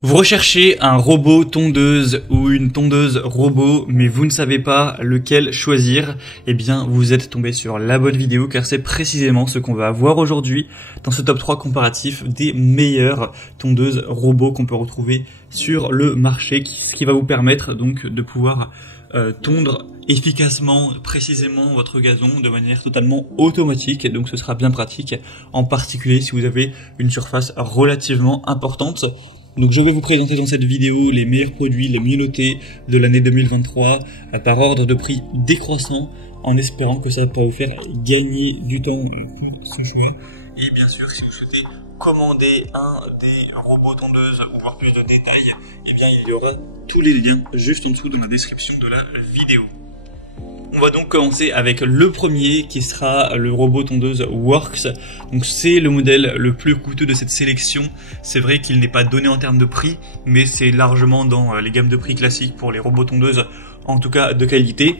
Vous recherchez un robot tondeuse ou une tondeuse robot, mais vous ne savez pas lequel choisir, eh bien vous êtes tombé sur la bonne vidéo car c'est précisément ce qu'on va voir aujourd'hui dans ce top 3 comparatif des meilleures tondeuses robots qu'on peut retrouver sur le marché, ce qui va vous permettre donc de pouvoir tondre efficacement, précisément votre gazon de manière totalement automatique, et donc ce sera bien pratique, en particulier si vous avez une surface relativement importante. Donc je vais vous présenter dans cette vidéo les meilleurs produits, les mieux notés de l'année 2023 par ordre de prix décroissant, en espérant que ça peut vous faire gagner du temps pour ce choix. Et bien sûr, si vous souhaitez commander un des robots tondeuses ou voir plus de détails, eh bien il y aura tous les liens juste en dessous dans la description de la vidéo. On va donc commencer avec le premier qui sera le robot tondeuse Works. Donc c'est le modèle le plus coûteux de cette sélection. C'est vrai qu'il n'est pas donné en termes de prix, mais c'est largement dans les gammes de prix classiques pour les robots tondeuses, en tout cas de qualité.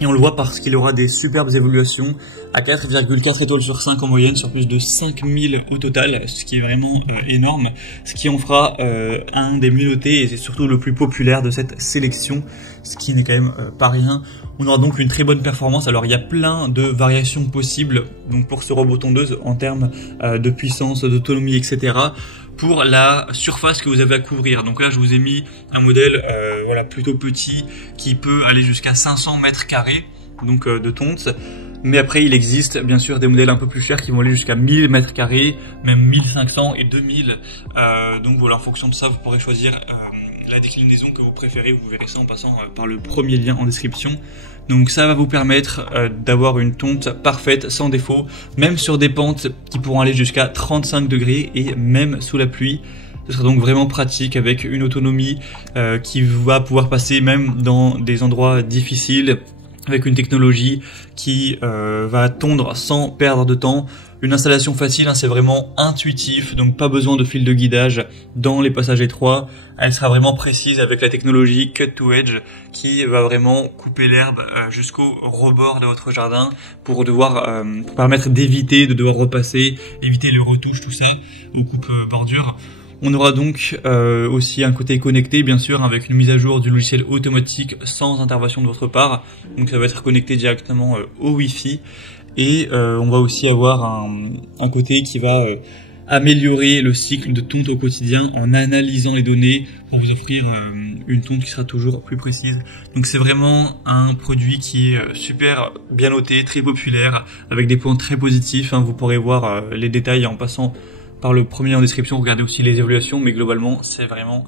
Et on le voit parce qu'il aura des superbes évaluations à 4,4 étoiles sur 5 en moyenne, sur plus de 5000 au total, ce qui est vraiment énorme, ce qui en fera un des mieux notés et c'est surtout le plus populaire de cette sélection, ce qui n'est quand même pas rien. On aura donc une très bonne performance. Alors il y a plein de variations possibles donc pour ce robot tondeuse en termes de puissance, d'autonomie, etc. pour la surface que vous avez à couvrir. Donc là je vous ai mis un modèle voilà, plutôt petit qui peut aller jusqu'à 500 mètres carrés donc de tonte. Mais après il existe bien sûr des modèles un peu plus chers qui vont aller jusqu'à 1000 mètres carrés, même 1500 et 2000. Donc voilà, en fonction de ça vous pourrez choisir la déclinaison que vous préférez. Vous verrez ça en passant par le premier lien en description. Donc ça va vous permettre d'avoir une tonte parfaite, sans défaut, même sur des pentes qui pourront aller jusqu'à 35 degrés et même sous la pluie. Ce sera donc vraiment pratique avec une autonomie qui va pouvoir passer même dans des endroits difficiles, avec une technologie qui va tondre sans perdre de temps. Une installation facile, hein, c'est vraiment intuitif, donc pas besoin de fil de guidage dans les passages étroits. Elle sera vraiment précise avec la technologie Cut to Edge qui va vraiment couper l'herbe jusqu'au rebord de votre jardin pour devoir permettre d'éviter de devoir repasser, éviter les retouches, tout ça, ou coupe bordure. On aura donc aussi un côté connecté, bien sûr, avec une mise à jour du logiciel automatique sans intervention de votre part. Donc ça va être connecté directement au Wi-Fi. Et on va aussi avoir un côté qui va améliorer le cycle de tonte au quotidien en analysant les données pour vous offrir une tonte qui sera toujours plus précise. Donc c'est vraiment un produit qui est super bien noté, très populaire, avec des points très positifs. Hein. Vous pourrez voir les détails en passant par le premier en description, regardez aussi les évaluations, mais globalement c'est vraiment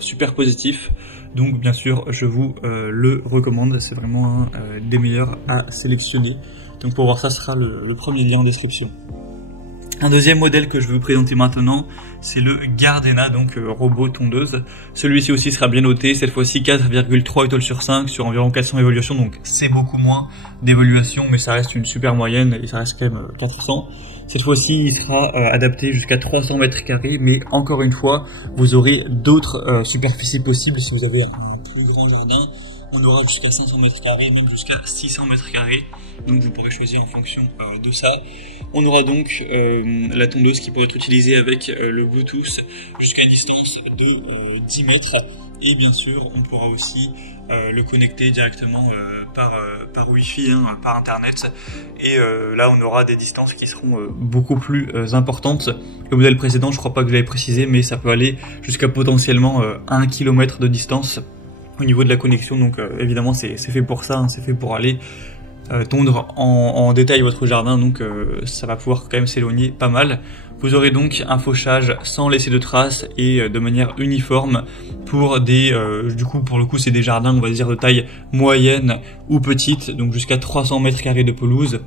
super positif. Donc bien sûr je vous le recommande, c'est vraiment un des meilleurs à sélectionner. Donc pour voir ça, ce sera le premier lien en description. Un deuxième modèle que je veux vous présenter maintenant, c'est le Gardena, donc robot tondeuse. Celui-ci aussi sera bien noté, cette fois-ci 4,3 étoiles sur 5 sur environ 400 évaluations, donc c'est beaucoup moins d'évaluations, mais ça reste une super moyenne et ça reste quand même 400. Cette fois-ci, il sera adapté jusqu'à 300 mètres carrés, mais encore une fois, vous aurez d'autres superficies possibles si vous avez un plus grand jardin. On aura jusqu'à 500 mètres carrés, même jusqu'à 600 mètres carrés. Donc vous pourrez choisir en fonction de ça. On aura donc la tondeuse qui pourrait être utilisée avec le Bluetooth jusqu'à une distance de 10 mètres. Et bien sûr, on pourra aussi le connecter directement par Wi-Fi, hein, par Internet. Et là, on aura des distances qui seront beaucoup plus importantes. Le modèle précédent, je crois pas que je l'avais précisé, mais ça peut aller jusqu'à potentiellement 1 km de distance au niveau de la connexion. Donc évidemment c'est fait pour ça, hein, c'est fait pour aller tondre en détail votre jardin, donc ça va pouvoir quand même s'éloigner pas mal. Vous aurez donc un fauchage sans laisser de traces et de manière uniforme pour des du coup pour le coup c'est des jardins on va dire de taille moyenne ou petite, donc jusqu'à 300 mètres carrés de pelouse.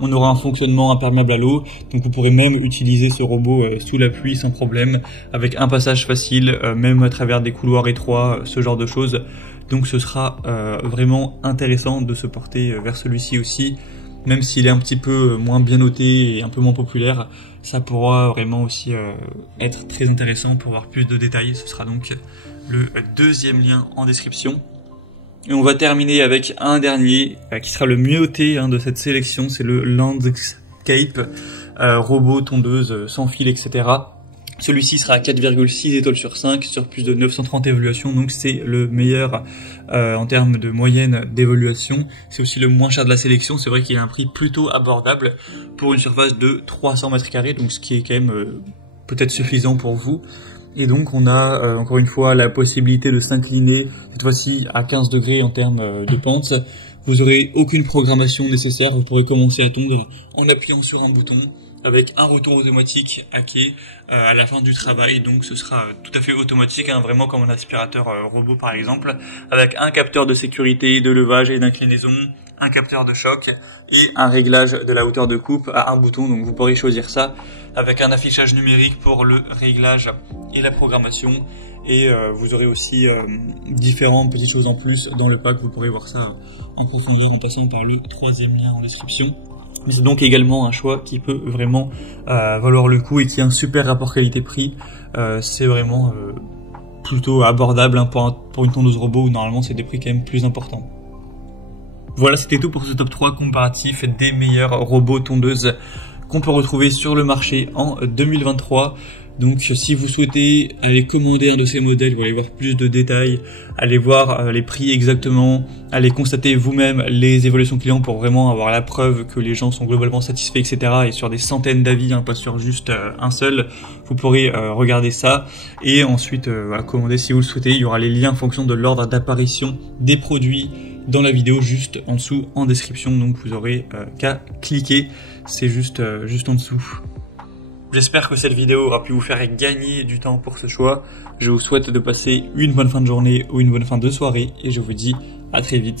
On aura un fonctionnement imperméable à l'eau, donc vous pourrez même utiliser ce robot sous la pluie sans problème, avec un passage facile, même à travers des couloirs étroits, ce genre de choses. Donc ce sera vraiment intéressant de se porter vers celui-ci aussi, même s'il est un petit peu moins bien noté et un peu moins populaire, ça pourra vraiment aussi être très intéressant pour voir plus de détails. Ce sera donc le deuxième lien en description. Et on va terminer avec un dernier qui sera le mieux noté de cette sélection, c'est le Landscape robot tondeuse sans fil, etc. Celui-ci sera à 4,6 étoiles sur 5 sur plus de 930 évaluations, donc c'est le meilleur en termes de moyenne d'évaluation. C'est aussi le moins cher de la sélection, c'est vrai qu'il a un prix plutôt abordable pour une surface de 300 mètres carrés, donc ce qui est quand même peut-être suffisant pour vous. Et donc on a encore une fois la possibilité de s'incliner, cette fois-ci à 15 degrés en termes de pente. Vous aurez aucune programmation nécessaire, vous pourrez commencer à tondre en appuyant sur un bouton, avec un retour automatique à quai à la fin du travail, donc ce sera tout à fait automatique, hein, vraiment comme un aspirateur robot par exemple, avec un capteur de sécurité, de levage et d'inclinaison, un capteur de choc et un réglage de la hauteur de coupe à un bouton, donc vous pourrez choisir ça avec un affichage numérique pour le réglage et la programmation. Et vous aurez aussi différentes petites choses en plus dans le pack, vous pourrez voir ça en profondeur en passant par le 3e lien en description. Mais c'est donc également un choix qui peut vraiment valoir le coup et qui a un super rapport qualité-prix. C'est vraiment plutôt abordable hein, pour une tondeuse robot où normalement c'est des prix quand même plus importants. Voilà, c'était tout pour ce top 3 comparatif des meilleurs robots tondeuses qu'on peut retrouver sur le marché en 2023. Donc si vous souhaitez aller commander un de ces modèles, vous allez voir plus de détails, allez voir les prix exactement, allez constater vous-même les évaluations clients pour vraiment avoir la preuve que les gens sont globalement satisfaits, etc. Et sur des centaines d'avis, hein, pas sur juste un seul, vous pourrez regarder ça et ensuite voilà, commander si vous le souhaitez. Il y aura les liens en fonction de l'ordre d'apparition des produits dans la vidéo juste en dessous en description, donc vous aurez qu'à cliquer, c'est juste en dessous. J'espère que cette vidéo aura pu vous faire gagner du temps pour ce choix. Je vous souhaite de passer une bonne fin de journée ou une bonne fin de soirée et je vous dis à très vite.